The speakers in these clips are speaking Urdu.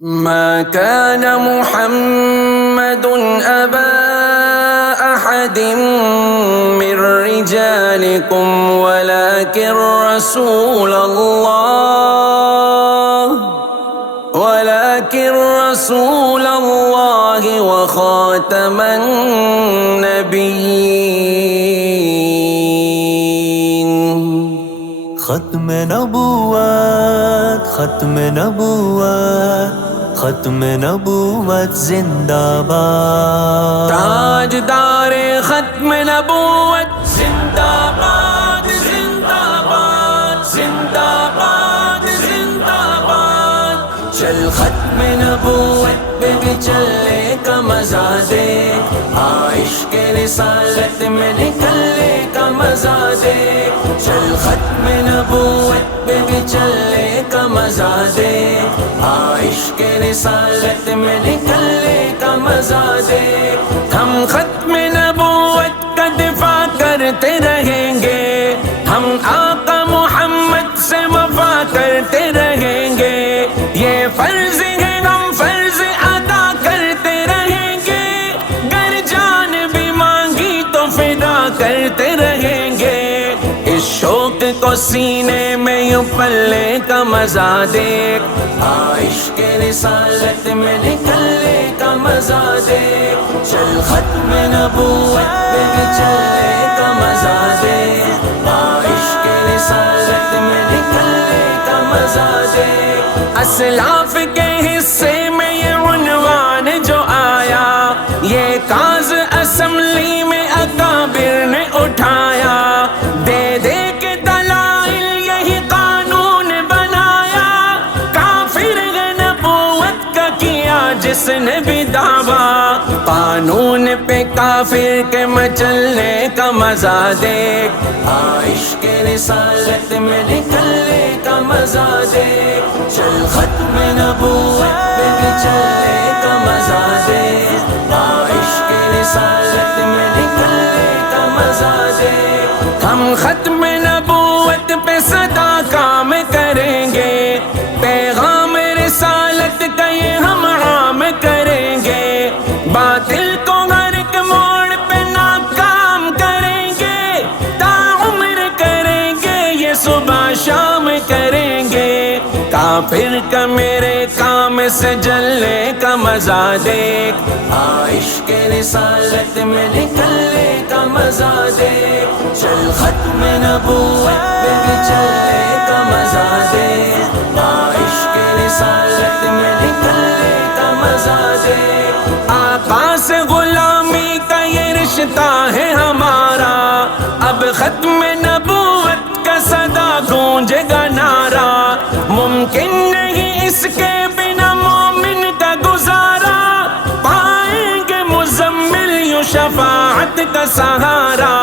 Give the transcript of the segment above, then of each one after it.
ما كان محمد أبا أحد من رجالكم ولكن رسول الله وخاتم النبيين. ختم نبوت ختم نبوت ختم نبوت زندہ باد. تاجدار ختم نبوت زندہ باد زندہ باد زندہ باد زندہ باد. چل ختم نبوت پہ بھی چلنے کا مزہ دے، عشق رسالت میں نکلنے کا مزہ دے. چل ختم نبوت پہ بھی چلنے کا مزہ دے، عشق رسالت میں نکلنے کا مزہ دے. ہم ختم نبوت کا دفاع کرتے رہیں گے، ہم آقا محمد سے وفا کرتے رہیں گے. یہ فرض ہے ہم فرض ادا کرتے رہیں گے، گر جان بھی مانگی تو فدا کرتے رہیں گے. اس شوق کو سینے میں یوں پلنے کا مزہ دیکھ، عشق رسالت میں نکلنے کا مزہ دیکھ. چل ختم نبوت پہ بھی چلنے کا مزہ دیکھ، عشق رسالت میں نکلنے کا مزہ دیکھ. اسلاف کے حصے میں یہ عنوان جو آیا، یہ کاز اسمبلی میں اکابر نے اٹھایا. دے دے کے دلائل یہی قانون بنایا، کافر ہے نبوت کا کیا جس نے بھی دعویٰ. قانون پہ کافر کے مچلنے کا مزہ دیکھ، عشق رسالت میں نکلنے کا مزہ دیکھ. چل ختم نبوت پہ بھی چلنے کا مزہ دیکھ، عشق رسالت میں نکلنے کا مزہ دیکھ. ہم ختم نبوت پہ صدا کام کریں گے، پیغام رسالت کا یہ ہم عام کریں گے. باطل کو ہر ایک موڑ پہ ناکام کریں گے، تا عمر کریں گے یہ صبح شام کریں گے. کافر کا میرے کام سے جلنے کا مزہ دیکھ، عشق رسالت میں نکلنے کا مزہ دیکھ. چل ختم نبوت پہ بھی چلنے کا مزہ دیکھ، عشق رسالت میں نکلنے کا مزہ دیکھ. آقا سے غلامی کا یہ رشتہ ہے ہمارا، اب ختم نبوت کا صدا گونجے گا نعرہ. ممکن نہیں اس کے بنا مومن کا گزارا، پائیں گے مزمل یوں شفاعت کا سہارا.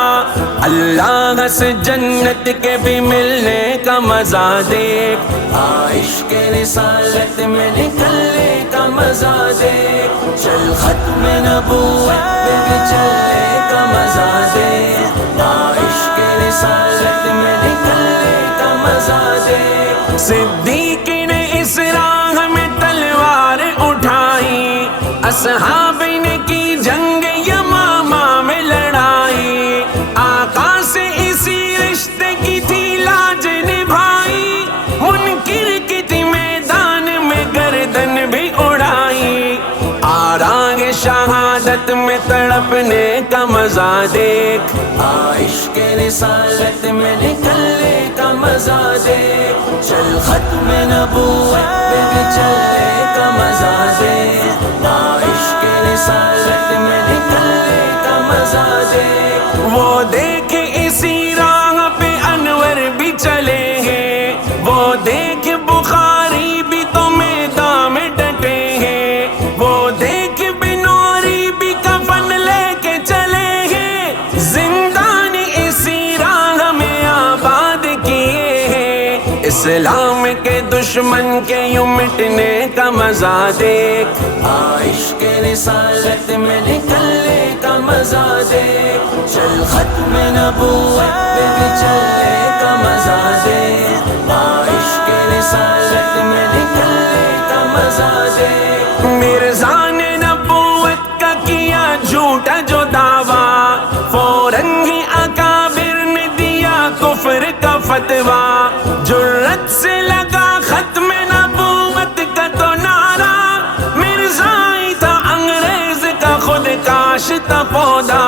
اللہ سے جنت کے بھی ملنے کا مزہ دیکھ، عشق رسالت میں نکلنے کا مزہ دیکھ. چل ختم نبوت پہ بھی چلنے کا مزہ دیکھ، عشق رسالت میں نکلنے کا مزہ دیکھ. صدیق نے اس راہ میں تلوار اٹھائی، اصحاب نے کی جنگ یمامہ میں لڑائی. آقا سے اسی رشتے کی تھی لاج نبھائی، منکر کی تھی میدان میں گردن بھی اڑائی. آرانگ شہادت میں تڑپنے کا مزہ دیکھ، عشق رسالت میں نکلنے کا مزہ دیکھ. چل ختم نبوت پہ بھی چلنے کا مزہ دیکھ، عشق رسالت میں نکلنے کا مزہ دیکھ. وہ دیکھ اسی راہ پہ انور بھی چلے ہیں، وہ دیکھ بخاری بھی تو میدان میں ڈٹے ہیں، وہ دیکھ بنوری بھی کفن لے کے چلے ہیں. زندان اسی راہ میں آباد کیے ہیں، اسلام کے دشمن کے یوں مٹنے کا مزہ دیکھ، عشق رسالت میں نکلنے کا مزہ دیکھ. چل ختم نبوت پہ بھی چلنے کا مزہ دیکھ، عشق رسالت میں نکلنے کا مزہ دیکھ، مرزا نے نبوت کا کیا جھوٹا جو دعویٰ، فوراً ہی اکابر نے دیا کفر کا فتویٰ، جرت سے لگا ختم نبوت کا تو نعرہ، مرزا ہی تھا انگریز کا خود کاشتہ پودا،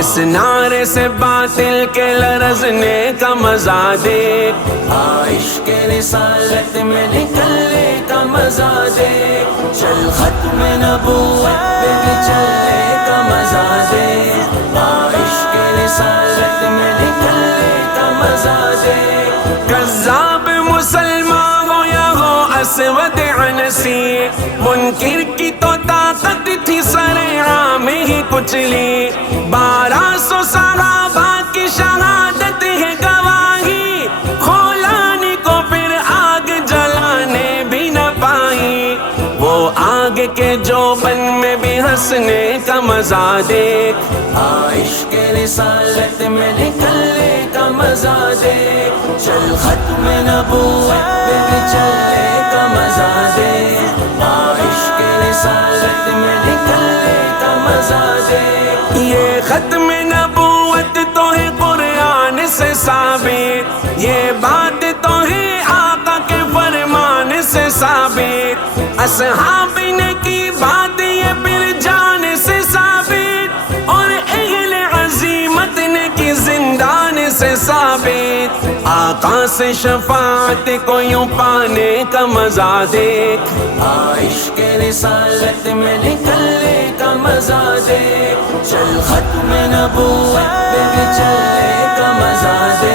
اس نعرے سے باطل کے لرزنے کا مزہ دیکھ، عشق رسالت میں نکلنے کا مزہ دیکھ، چل ختم نبوت پہ بھی چلنے کا مزہ دیکھ، عشق رسالت میں نکلنے کا مزہ دیکھ، کذاب مسلمان ہو یا ہو اسود عنسی، منکر کی تو طاقت تھی سر عام ہی کچلی، 1200 صحابہ کی شہادت ہے گواہی، کھولانی کو پھر آگ جلانے بھی نہ پائی، وہ آگ کے جوبن میں بھی ہنسنے کا مزہ دیکھ، عشق رسالت میں نکلنے کا مزہ دیکھ، چل ختم نبوت پہ بھی چلنے کا مزہ دیکھ، عشق رسالت میں نکلنے کا مزہ دیکھ، یہ ختم نبوت تو ہے قرآن سے ثابت، یہ بات تو ہے آقا کے فرمان سے ثابت، اصحاب نے کی بات یہ پھر جان سے ثابت، اور اہل عزیمت نے کی زندان سے ثابت، آقا سے شفاعت کو یوں پانے کا مزہ دیکھ، عشق رسالت میں نکلنے کا مزہ دیکھ، چل ختم نبوت پہ بھی چلنے کا مزہ دیکھ۔